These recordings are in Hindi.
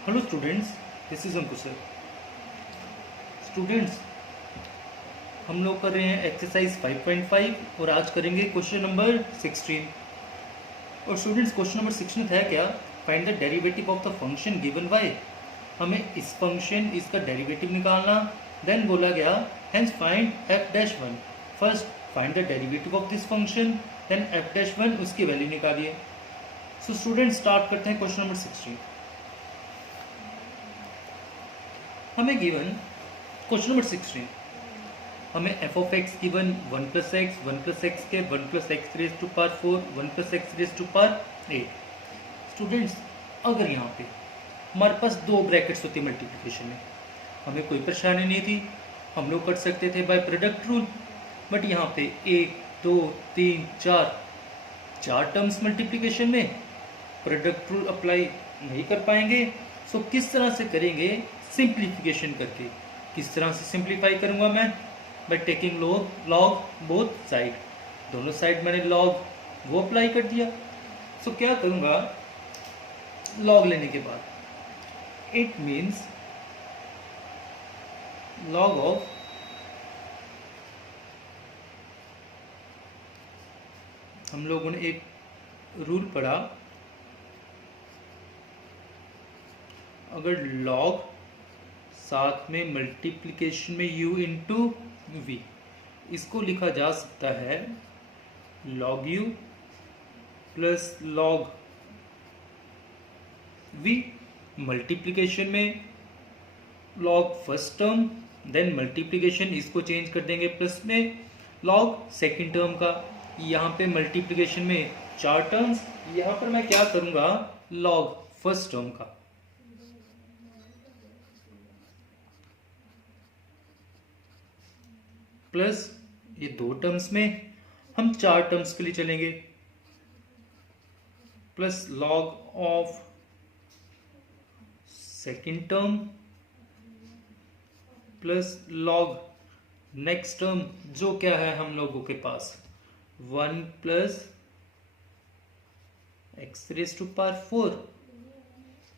Hello students, this is Ankush sir. Students, हम लोग कर रहे हैं एक्सरसाइज 5.5 और आज करेंगे क्वेश्चन नंबर 16। और स्टूडेंट्स, क्वेश्चन नंबर 16 है क्या? Find the derivative of the function given by. हमें इस फंक्शन इसका डेरिवेटिव निकालना। देन बोला गया hence find f dash one. First find the derivative of this function, then f dash one, उसकी वैल्यू निकालिए। सो स्टूडेंट, स्टार्ट करते हैं क्वेश्चन नंबर 16। हमें गिवन क्वेश्चन नंबर 16, हमें f of x given 1 plus x, 1 plus x के 1 plus x raise to power 4, 1 plus x raise to power 8। Students, अगर यहाँ पे हमारे पास दो ब्रैकेट्स होती मल्टीप्लिकेशन में, हमें कोई परेशानी नहीं थी, हम लोग कर सकते थे बाय प्रोडक्ट रूल। बट यहाँ पे 1 2 3 4 चार टर्म्स मल्टीप्लिकेशन में प्रोडक्ट रूल अप्लाई नहीं कर पाएंगे। सो किस तरह से करेंगे? सिंप्लीफिकेशन करके। किस तरह से सिंप्लीफाई करूंगा मैं? By taking log both side. दोनों साइड मैंने लॉग वो अप्लाई कर दिया। सो क्या करूंगा? लॉग लेने के बाद इट मीन्स लॉग ऑफ हम लोगों ने एक रूल पढ़ा, अगर लॉग साथ में मल्टीप्लिकेशन में u इंटू वी, इसको लिखा जा सकता है log u plus log v। Multiplication में log first term, then multiplication इसको चेंज कर देंगे प्लस में log सेकेंड टर्म का। यहाँ पे मल्टीप्लिकेशन में चार टर्म्स, यहाँ पर मैं क्या करूंगा? log फर्स्ट टर्म का प्लस ये दो टर्म्स में हम चार टर्म्स के लिए चलेंगे, plus log of second term plus log next term, जो क्या है हम लोगों के पास 1 plus x raise to power 4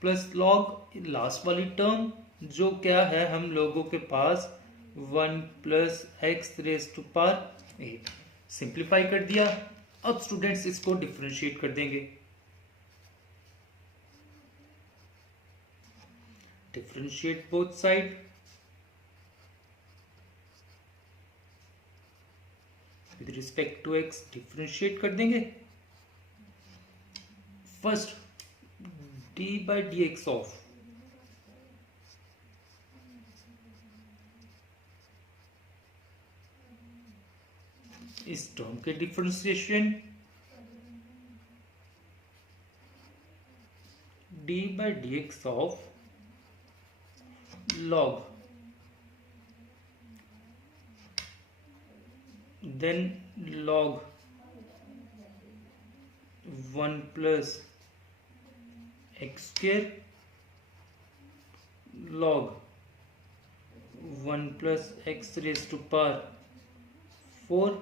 plus log last वाली टर्म, जो क्या है हम लोगों के पास 1 plus x raise to power 8। Simplify कर दिया। अब स्टूडेंट्स इसको डिफरेंशिएट कर देंगे। Differentiate both side. With respect to x differentiate कर देंगे। First d by D x of इस टर्म के differentiation d by D x of log, then log 1 plus x square log 1 plus x raise to power 4।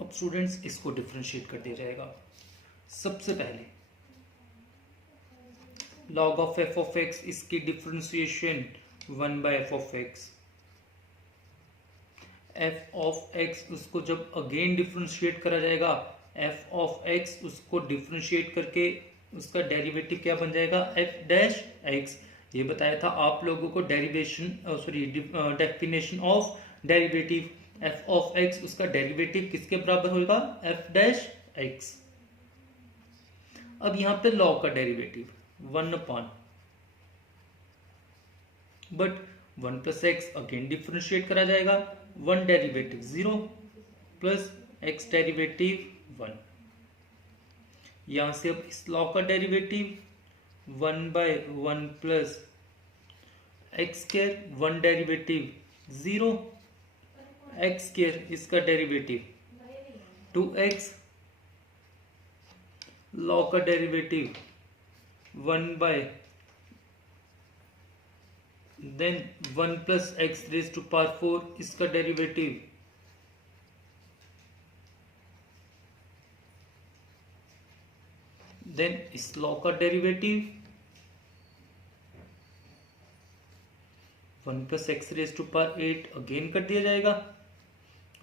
अब स्टूडेंट्स इसको डिफरेंशिएट कर दिया जाएगा। सबसे पहले log of F of x, इसकी differentiation 1 by F of X. F of X उसको जब अगेन डिफरेंशिएट करा जाएगा, एफ ऑफ एक्स उसको डिफरेंशिएट करके उसका डेरिवेटिव क्या बन जाएगा? F dash X. ये बताया था आप लोगों को definition of derivative. F of X उसका डेरिवेटिव किसके बराबर होगा? F dash X. अब यहां पे लॉग का derivative 1 upon, but 1 plus x again differentiate करा जाएगा, 1 डेरिवेटिव 0 प्लस एक्स डेरिवेटिव 1। यहां से अब इस लॉ का derivative 1 by 1 plus x square, 1 derivative 0, x square इसका डेरिवेटिव 2x, लॉ का derivative 1 by then 1 plus x raise to power 4, इसका डेरिवेटिव देन इस लॉ का derivative 1 plus x raise to power 8 again कर दिया जाएगा,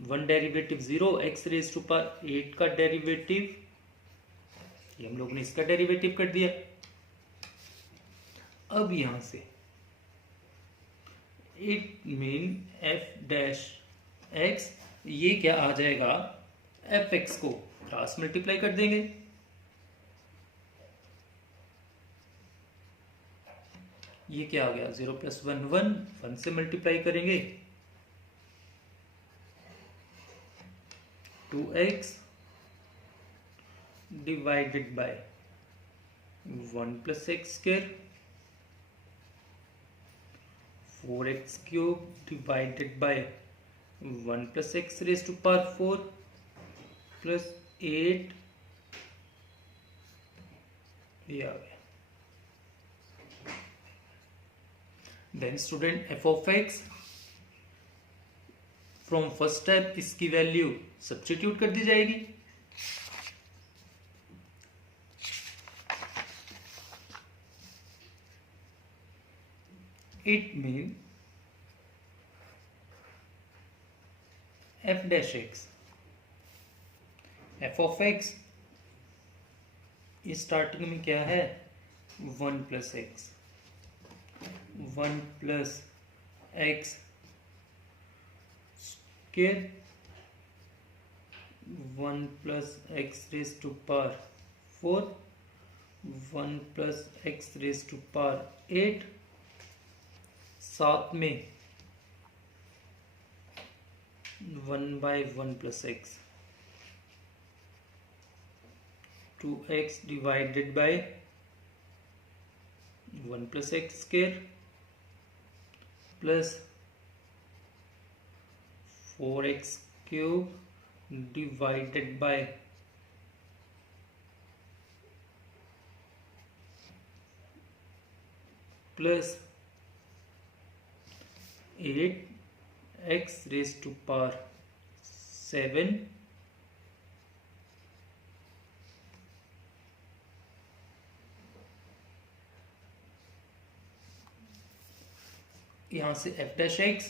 1 derivative 0, x raise to power 8 का डेरिवेटिव, ये हम लोग ने इसका डेरिवेटिव कर दिया। अब यहां से it mean f dash X, ये क्या आ जाएगा, एफ एक्स को क्रॉस मल्टीप्लाई कर देंगे, ये क्या आ गया 0 प्लस 1 1, 1 से मल्टीप्लाई करेंगे 2x divided by 1 plus x square, 4x cube divided by 1 plus x raise to power 4 plus 8, ये आ गया। Then student f of x from first step इसकी वैल्यू सब्स्टिट्यूट कर दी जाएगी, it mean f dash x, F of x starting में क्या है 1 plus x, 1 plus x square, 1 plus x raise to power 4, 1 plus x raise to power 8, साथ में 1 by 1 plus x, 2x divided by 1 plus x square plus 4x cube divided by plus 8x raise to power 7 यहां से f डैश एक्स,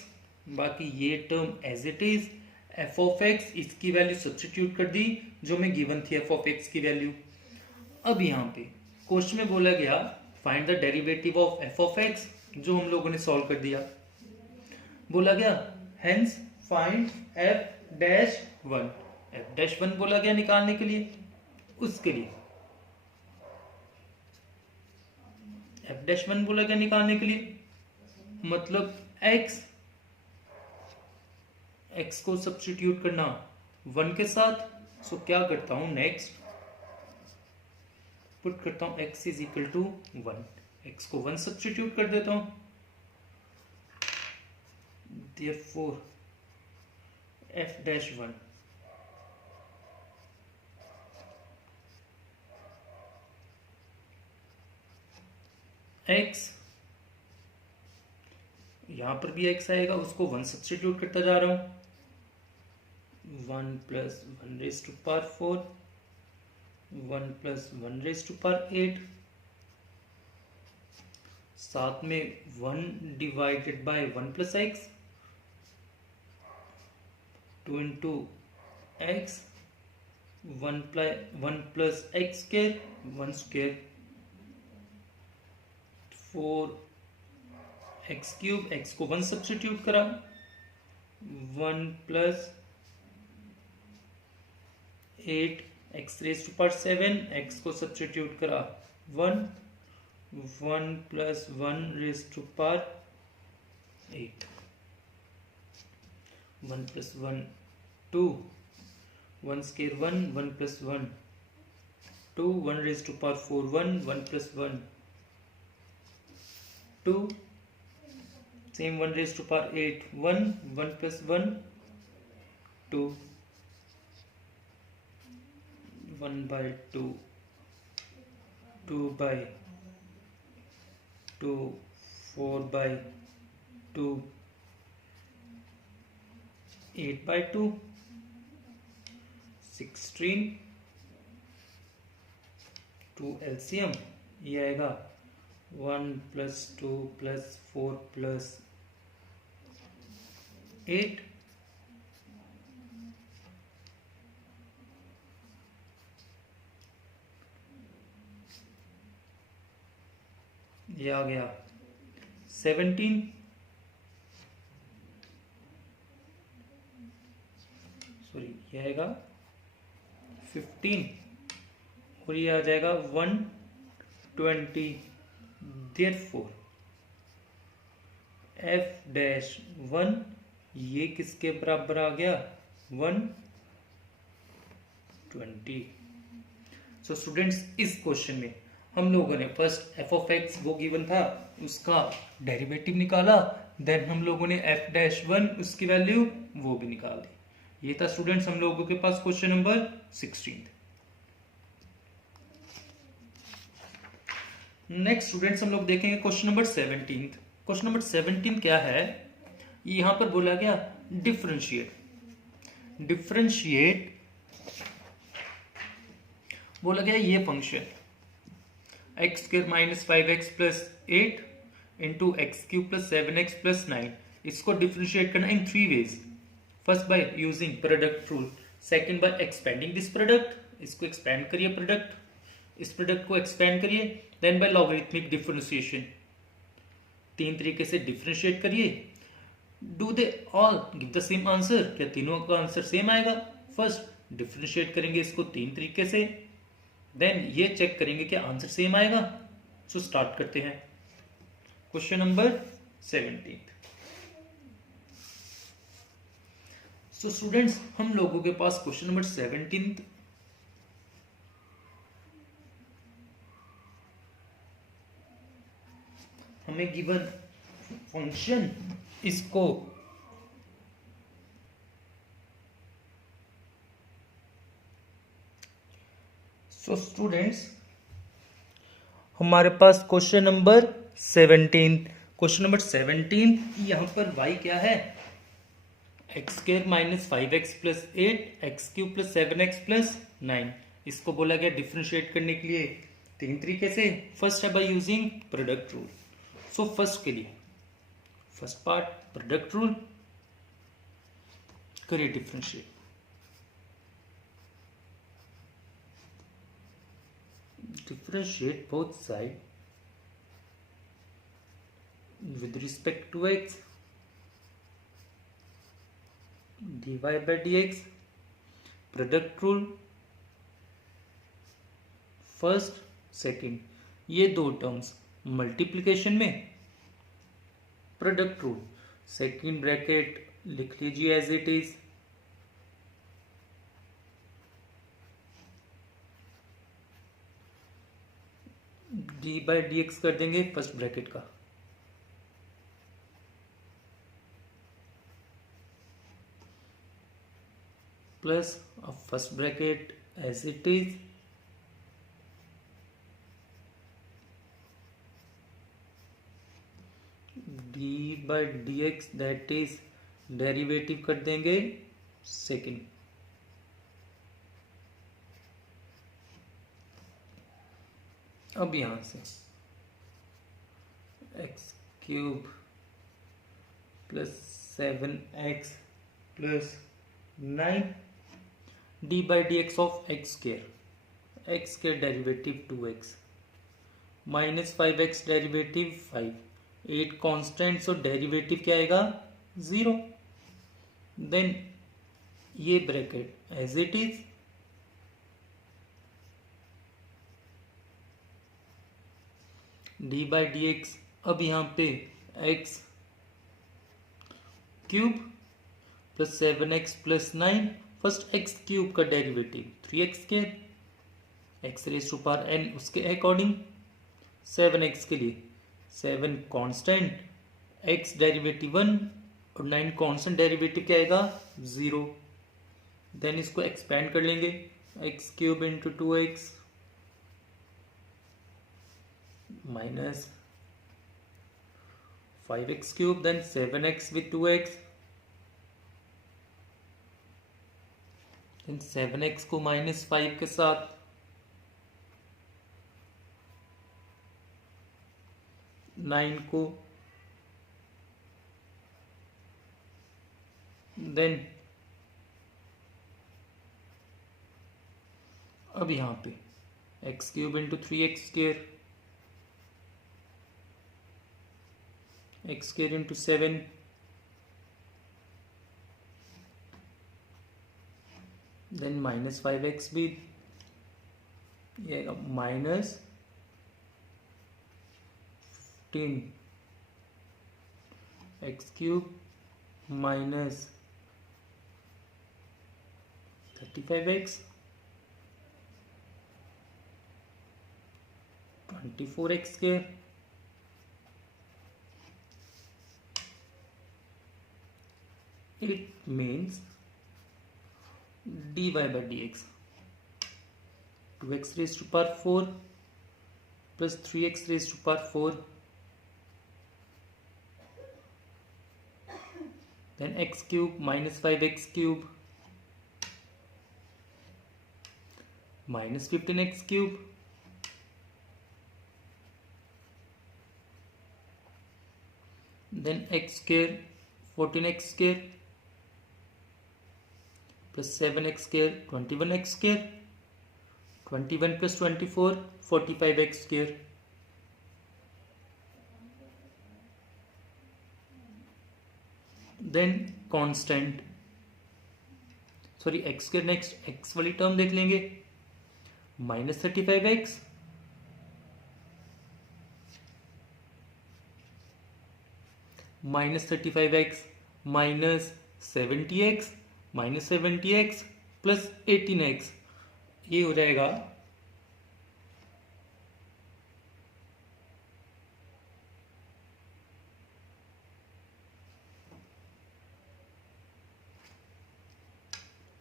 बाकी ये term as it is, f of x इसकी वैल्यू सब्स्टिट्यूट कर दी जो में गिवन थी f ऑफ एक्स की वैल्यू। अब यहाँ पे क्वेश्चन में बोला गया find the derivative of f of x, जो हम लोगों ने सॉल्व कर दिया। बोला गया hence find f dash 1, f dash 1 बोला गया निकालने के लिए, उसके लिए f डैश 1 बोला गया निकालने के लिए, मतलब x को सब्स्टिट्यूट करना 1 के साथ। सो क्या करता हूं नेक्स्ट पुट करता हूं x is equal to 1, x को 1 सब्स्टिट्यूट कर देता हूं, therefore f डैश 1 x, यहां पर भी x आएगा, उसको 1 सब्स्टिट्यूट करता जा रहा हूं, 1 plus 1 raise to power 4, 1 plus 1 raise to power 8, साथ में 1 divided by 1 plus x, 2 into x, 1 plus x square, 1 square, 4 x cube, x को 1 सब्स्टिट्यूट करा, 1 plus 8 x raise to power 7, x को सब्स्टिट्यूट करा 1, 1 plus 1 raise to power 8, 1 plus 1 2, 1 square 1, 1 plus 1 2, 1 raise to power 4 1, 1 plus 1 2, same 1 raised to power 8 1, 1 plus 1 2, 1 by 2, 2 by 2, 4 by 2, 8 by 2, 16, to LCM, ये आएगा 1 + 2 + 4 + 8, ये आ गया 17, सॉरी ये आएगा 15 और ये आ जाएगा 120। देयरफॉर f-1 ये किसके बराबर आ गया 120। सो स्टूडेंट्स, इस क्वेश्चन में हम लोगों ने फर्स्ट f ऑफ x वो गिवन था, उसका डेरिवेटिव निकाला, देन हम लोगों ने f-1 उसकी वैल्यू वो भी निकाल दी। ये था स्टूडेंट्स हम लोगों के पास क्वेश्चन नंबर 16। नेक्स्ट स्टूडेंट्स हम लोग देखेंगे क्वेश्चन नंबर 17। क्वेश्चन नंबर 17 क्या है, यहां पर बोला गया डिफरेंशिएट बोला गया ये function x² - 5x + 8 into x³ + 7x + 9, इसको डिफरेंशिएट करना in 3 ways. First by using product rule, second by expanding this product, इसको एक्सपेंड करिए प्रोडक्ट, इस प्रोडक्ट को एक्सपेंड करिए, देन बाय लॉगरिथमिक डिफरेंशिएशन। 3 तरीके से डिफरेंशिएट करिए। Do they all give the same answer, क्या तीनों का आंसर सेम आएगा? फर्स्ट डिफरेंशिएट करेंगे इसको 3 तरीके से, देन ये चेक करेंगे कि आंसर सेम आएगा। सो स्टार्ट करते हैं क्वेश्चन नंबर 17। सो स्टूडेंट्स हम लोगों के पास क्वेश्चन नंबर 17 हमें गिवन फंक्शन, इसको सो स्टूडेंट्स हमारे पास क्वेश्चन नंबर 17, क्वेश्चन नंबर 17 यहां पर y क्या है, x² - 5x + 8 x³ + 7x + 9। इसको बोला गया डिफरेंशिएट करने के लिए 3 तरीके से। फर्स्ट है bye using product rule. So first के लिए फर्स्ट पार्ट प्रोडक्ट रूल, करिए differentiate. Differentiate both sides with respect to x, dy by dx, product rule first second, ये दो टर्म्स मल्टीप्लिकेशन में, प्रोडक्ट रूल सेकंड ब्रैकेट लिख लीजिए as it is, d by D x कर देंगे फर्स्ट ब्रैकेट का, plus first bracket as it is, d by D x that is derivative कर देंगे सेकंड, अब यहां से x³ + 7x + 9 d by D x of x² derivative 2x -5x derivative 5, 8 constants और डेरिवेटिव क्या आएगा 0, देन ये bracket as it is, d by D x, अब यहां पे x³ + 7x + 9, फर्स्ट x³ का डेरिवेटिव 3x², x⁻n उसके अकॉर्डिंग, 7x के लिए 7 कांस्टेंट, x डेरिवेटिव 1 और 9 कांस्टेंट, डेरिवेटिव क्या आएगा 0, देन इसको एक्सपेंड कर लेंगे x³ × 2x minus 5x³, then 7x with 2x, then 7x को -5 के साथ 9 को, देन अब यहाँ पे x cube into 3x², x² into 7, then -5x भी ये -15 x³ -35x 24x², it means dy by dx 2x raised to power 4 plus 3x raised to power 4, then x cube minus 5x cube minus 15x cube, then x square 14x square plus 7x square 21x square, 21 plus 24 45x square, then constant x square, next x वाली टर्म देख लेंगे, -35x -35x -70x -70x plus 18x, ये हो जाएगा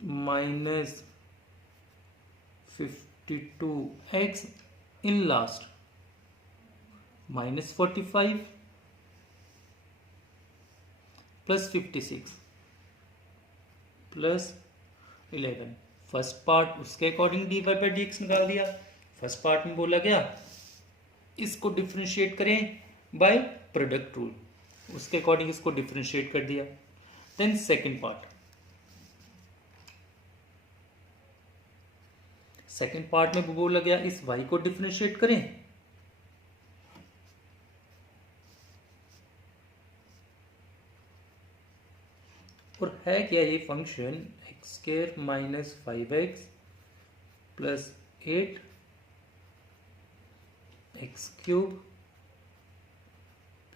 -52x in last -45 plus 56 plus 11। First part उसके अकॉर्डिंग dy बाई dx निकाल दिया। फर्स्ट पार्ट में बोला गया इसको डिफ्रेंशिएट करें बाय प्रोडक्ट रूल, उसके अकॉर्डिंग इसको डिफ्रेंशिएट कर दिया। Then second part, second part में बोला गया इस y को डिफ्रेंशिएट करें, और है क्या ये function x² minus 5x plus 8 x³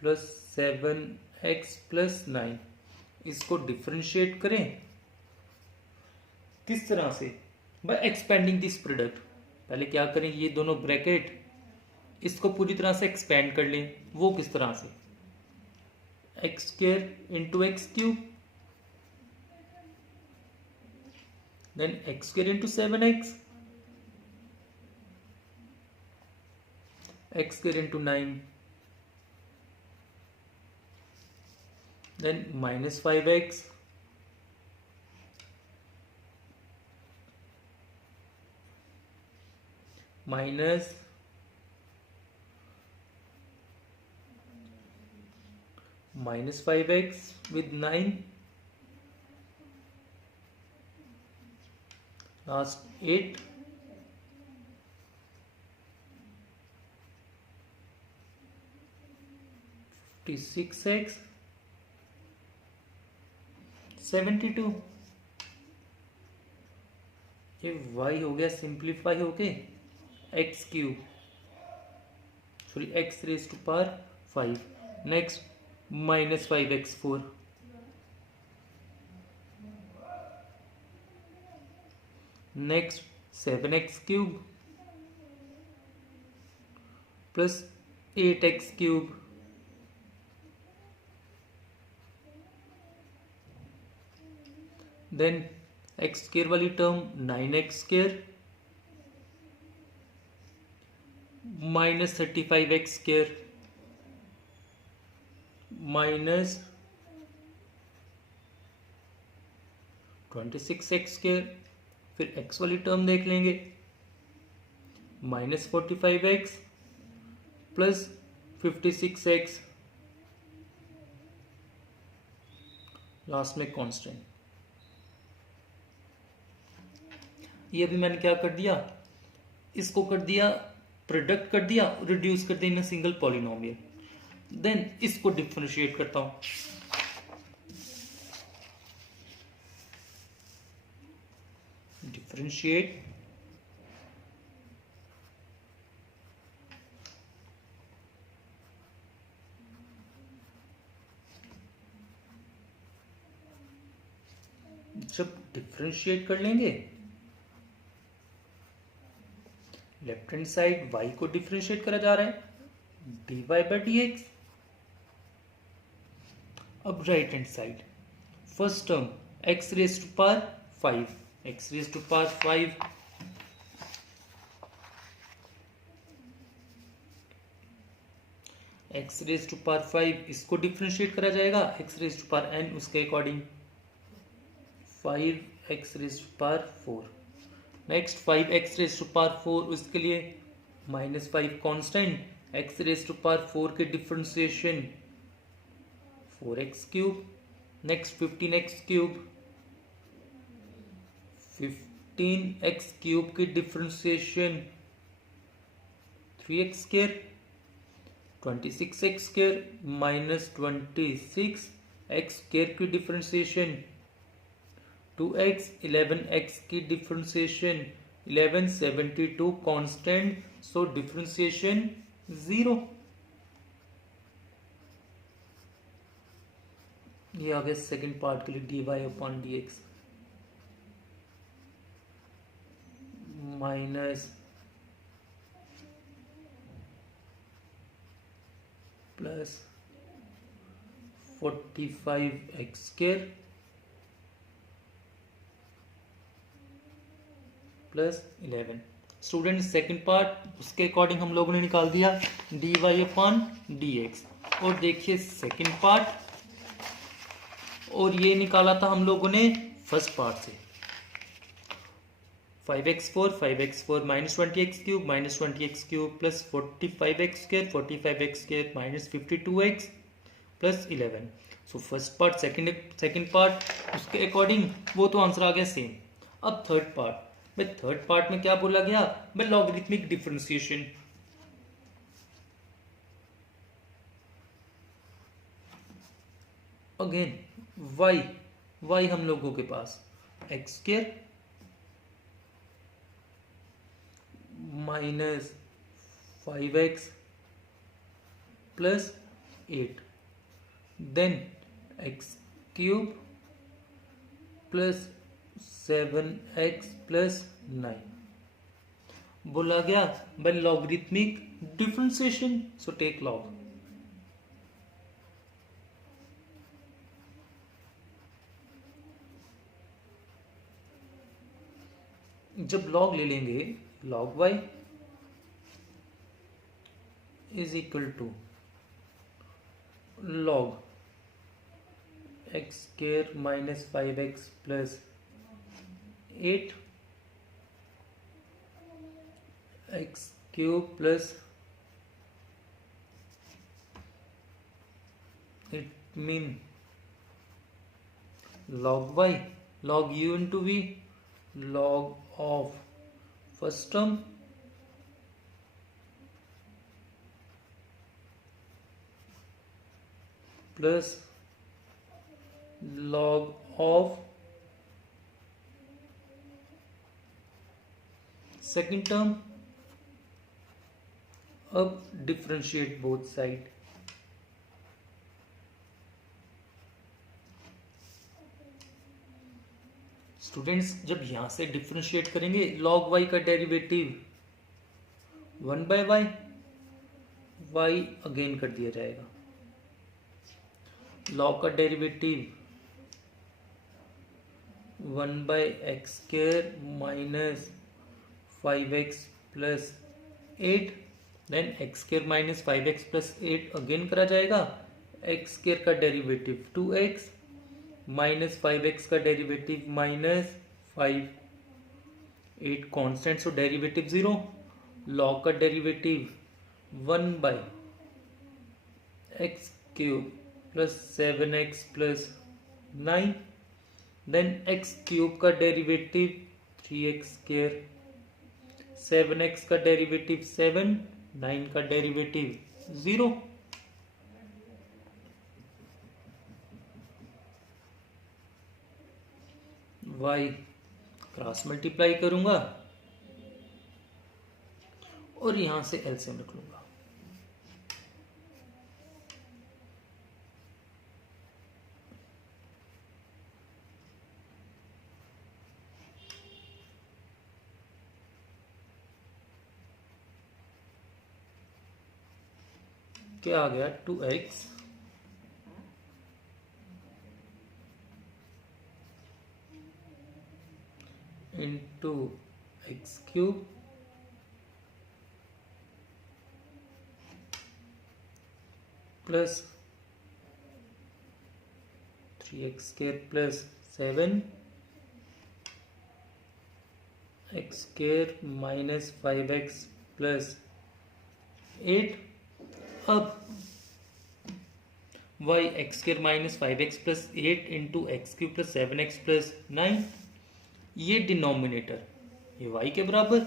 plus 7x plus 9, इसको डिफ्रेंशिएट करें किस तरह से, बाय एक्सपेंडिंग दिस प्रोडक्ट। पहले क्या करें, ये दोनों ब्रैकेट इसको पूरी तरह से एक्सपेंड कर लें। वो किस तरह से, x² into x³ then x² into 7x, x² into 9, then minus 5x minus minus 5x with 9 last 8 56x 72। ये y हो गया सिंप्लीफाई होके x³ x raise to power 5, next minus 5x4 next 7x³ plus 8x³, then x² वाली term 9x² minus 35x² minus 26x², फिर x वाली टर्म देख लेंगे -45x प्लस 56x, लास्ट में कांस्टेंट। ये अभी मैंने क्या कर दिया, इसको कर दिया प्रोडक्ट कर दिया, रिड्यूस कर दिया इन सिंगल पॉलिनोमियल। देन इसको डिफरेंशिएट करता हूं, डिफरेंशिएट जब डिफरेंशिएट कर लेंगे लेफ्ट हैंड साइड y को डिफरेंशिएट करा जा रहा है dy बाई dx। अब right hand side first term x raise to power 5, x raise to power 5 x raise to power 5 इसको डिफरेंशिएट करा जाएगा x raise to power n उसके according 5x raise to power 4। Next 5x raise to power 4 उसके लिए -5 constant, x raise to power 4 के differentiation 4x cube. Next 15x cube, 15x cube की differentiation 3x square, 26x square minus 26x square की डिफरेंशिएशन 2x, 11x की डिफरेंशिएशन 1172 कांस्टेंट, सो डिफरेंशिएशन 0। ये आ गया सेकेंड पार्ट के लिए dy upon dx minus plus 45x square plus 11। Student second part उसके अकॉर्डिंग हम लोगों ने निकाल दिया dy अपॉन dx। और देखिए सेकंड पार्ट, और ये निकाला था हम लोगों ने फर्स्ट पार्ट से 5x4 minus 20x cube plus 45x square minus 52x plus 11। So first part second part उसके अकॉर्डिंग वो तो आंसर आ गया सेम। अब थर्ड पार्ट, भाई थर्ड पार्ट में क्या बोला गया, भाई लॉगरिथमिक डिफरेंशिएशन। अगेन y हम लोगों के पास x square minus 5x plus 8, then x cube plus 7x plus 9 बोला गया by logarithmic differentiation. So take log, जब लॉग ले लेंगे log y is equal to log x square minus 5x plus 8 x cube plus it mean log y log u into v log of first term plus log of second term। अब डिफरेंशिएट बोथ साइड, स्टूडेंट्स जब यहां से डिफरेंशिएट करेंगे log y का डेरिवेटिव 1 बाय y अगेन कर दिया जाएगा, log का derivative 1 by x square minus 5x plus 8, then x square minus 5x plus 8 again करा जाएगा, एक्स स्क्वायर का डेरिवेटिव 2x माइनस 5x का derivative minus 5, 8 constant so derivative 0, log का derivative 1 by x cube plus 7x plus 9, then x cube का डेरिवेटिव 3x स्क्वायर, 7x का डेरिवेटिव 7, 9 का डेरिवेटिव 0। y क्रॉस मल्टीप्लाई करूंगा और यहां से एलसीएम रख लूंगा। क्या आ गया 2x into x cube plus 3x square plus 7 x square minus 5x plus 8। अब y x square minus 5x plus 8 into x cube plus 7x plus 9, ये डिनोमिनेटर ये y के बराबर,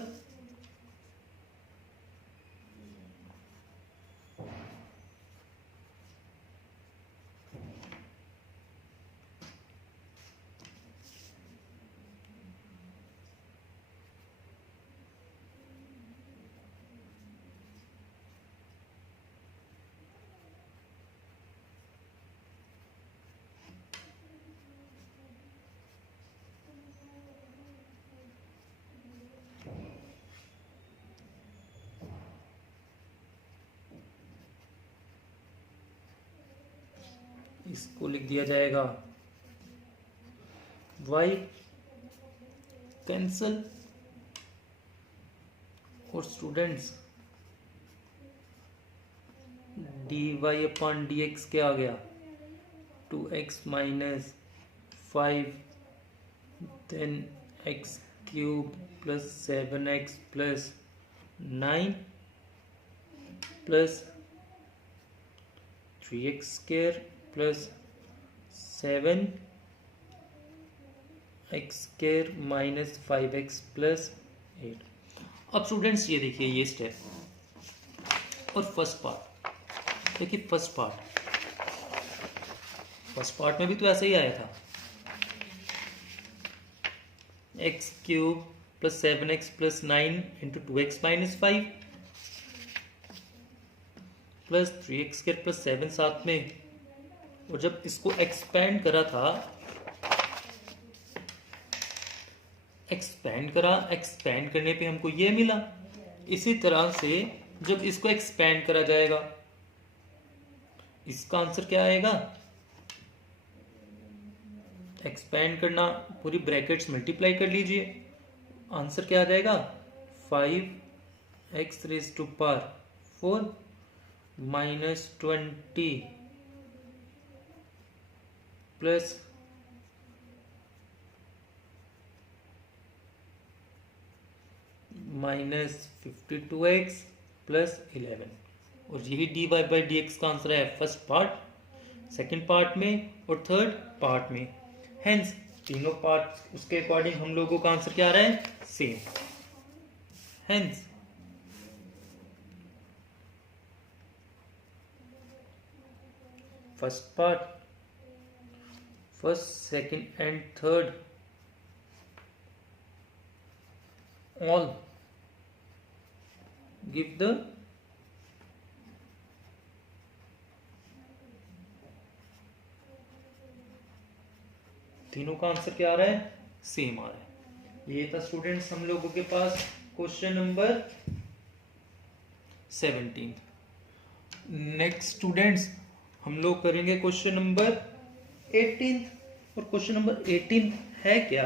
इसको लिख दिया जाएगा y कैंसल, और स्टूडेंट्स dy अपॉन dx क्या आ गया 2x minus 5, then x cube plus 7x plus 9 plus 3x square plus 7 x square minus 5x plus 8। अब स्टूडेंट्स ये देखिए ये स्टेप और फर्स्ट पार्ट देखिए, फर्स्ट पार्ट में भी तो ऐसा ही आया था, x cube plus 7x plus 9 into 2x minus 5 plus 3x square plus 7 साथ में, और जब इसको एक्सपेंड करा था, एक्सपेंड करने पे हमको ये मिला। इसी तरह से जब इसको एक्सपेंड करा जाएगा, इसका आंसर क्या आएगा, एक्सपेंड करना पूरी ब्रैकेट्स मल्टीप्लाई कर लीजिए, आंसर क्या आ जाएगा 5x raise to power 4 minus 20 plus minus 52x plus 11, और यही dy बाई डी एक्स का आंसर है फर्स्ट पार्ट, सेकंड पार्ट में और थर्ड पार्ट में। हेंस तीनों पार्ट उसके अकॉर्डिंग हम लोगों का आंसर क्या आ रहा है, same. Hence first part, first, second and third all give the तीनों का आंसर क्या आ रहा है, सेम आ रहा है। ये था स्टूडेंट्स हम लोगों के पास क्वेश्चन नंबर 17। नेक्स्ट स्टूडेंट्स हम लोग करेंगे क्वेश्चन नंबर 18, और क्वेश्चन नंबर 18 है क्या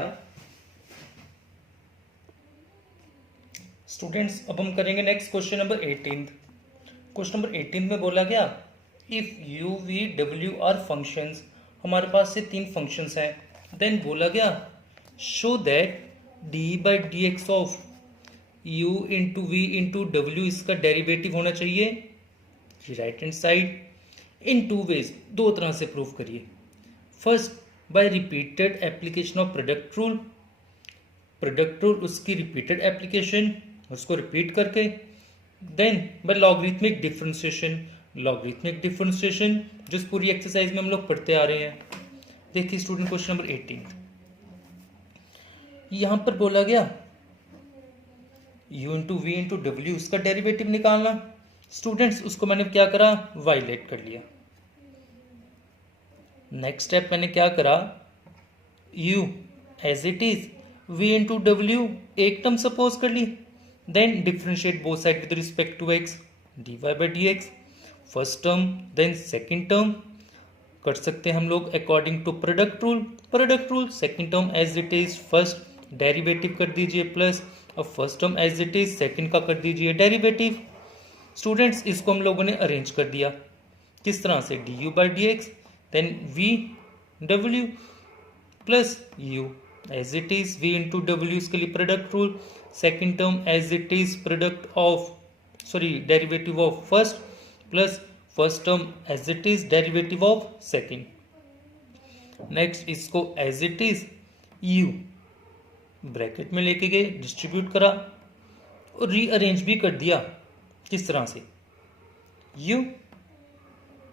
स्टूडेंट्स, अब हम करेंगे next question number 18। Question number 18 में बोला गया if u v w are functions, हमारे पास से 3 फंक्शंस हैं, देन बोला गया show that d by D x of u into v into डब्ल्यू इसका डेरिवेटिव होना चाहिए right hand side, in 2 ways, 2 तरह से प्रूव करिए। First, by repeated application of product rule. Product rule उसकी रिपीटेड एप्लीकेशन, उसको रिपीट करके। Then by logarithmic differentiation. Logarithmic differentiation जिस पूरी एक्सरसाइज में हम लोग पढ़ते आ रहे हैं। देखिए स्टूडेंट, क्वेश्चन नंबर 18 यहां पर बोला गया u इंटू वी इंटू डब्ल्यू, उसका डेरिवेटिव निकालना। स्टूडेंट्स, उसको मैंने क्या करा, वायलेट कर लिया। नेक्स्ट स्टेप मैंने क्या करा, u as it is, v into W एक टर्म सपोज कर ली। Then differentiate both side with respect to x, dy by D X. First term then second term कर सकते हैं हम लोग according to product rule. Product rule second term as it is, first derivative कर दीजिए प्लस, अब first term as it is second का कर दीजिए डेरिवेटिव। स्टूडेंट्स, इसको हम लोगों ने अरेंज कर दिया किस तरह से, D U by D X, then V W plus U as it is, V into W इसके लिए product rule, second term as it is product of derivative of first plus first term as it is derivative of second. Next इसको as it is U bracket में लेके गए, डिस्ट्रीब्यूट करा और रीअरेंज भी कर दिया किस तरह से, u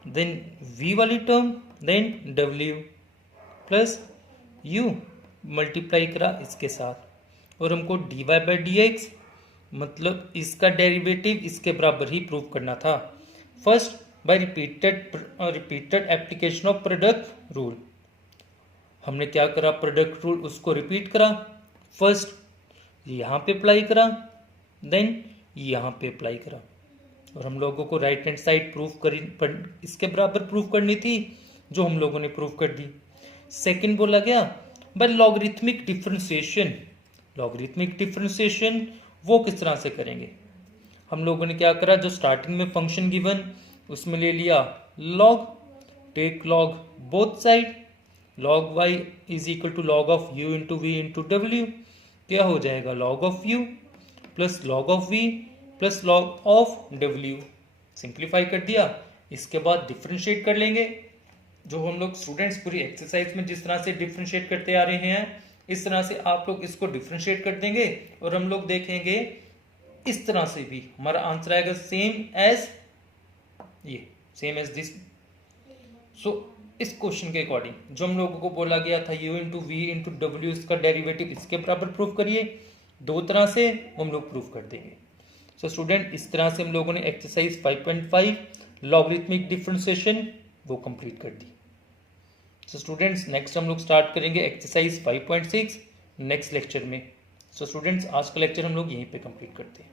देन v वाली term then w plus u multiply करा इसके साथ, और हमको dy बाई डी एक्स मतलब इसका डेरिवेटिव इसके बराबर ही प्रूव करना था। First by repeated application of product rule, हमने क्या करा, प्रोडक्ट रूल उसको रिपीट करा। फर्स्ट यहाँ पे अप्लाई करा, देन यहाँ पे अप्लाई करा, और हम लोगों को राइट हैंड साइड इसके बराबर प्रूफ करनी थी जो हम लोगों ने प्रूफ कर दी। सेकंड बोला गया by logarithmic differentiation. Logarithmic differentiation वो किस तरह से करेंगे, हम लोगों ने क्या करा, जो स्टार्टिंग में फंक्शन गिवन उसमें ले लिया log, take log both side, log y is equal to log of u into v into डब्ल्यू, क्या हो जाएगा log of u plus log of v plus log of w, simplify कर दिया। इसके बाद डिफरेंशिएट कर लेंगे, जो हम लोग स्टूडेंट्स पूरी एक्सरसाइज में जिस तरह से डिफरेंशिएट करते आ रहे हैं इस तरह से आप लोग इसको डिफरेंशिएट कर देंगे, और हम लोग देखेंगे इस तरह से भी हमारा आंसर आएगा सेम एज ये, सेम एज दिस। सो इस क्वेश्चन के अकॉर्डिंग जो हम लोगों को बोला गया था u इंटू वी इंटू डब्ल्यू इसका डेरिवेटिव इसके बराबर प्रूफ करिए, 2 तरह से हम लोग प्रूफ कर देंगे। सो स्टूडेंट, इस तरह से हम लोगों ने एक्सरसाइज 5.5 लॉगरिथमिक डिफरेंशिएशन वो कंप्लीट कर दी। सो स्टूडेंट्स, नेक्स्ट हम लोग स्टार्ट करेंगे एक्सरसाइज 5.6 नेक्स्ट लेक्चर में। सो स्टूडेंट्स, आज का लेक्चर हम लोग यहीं पे कंप्लीट करते हैं।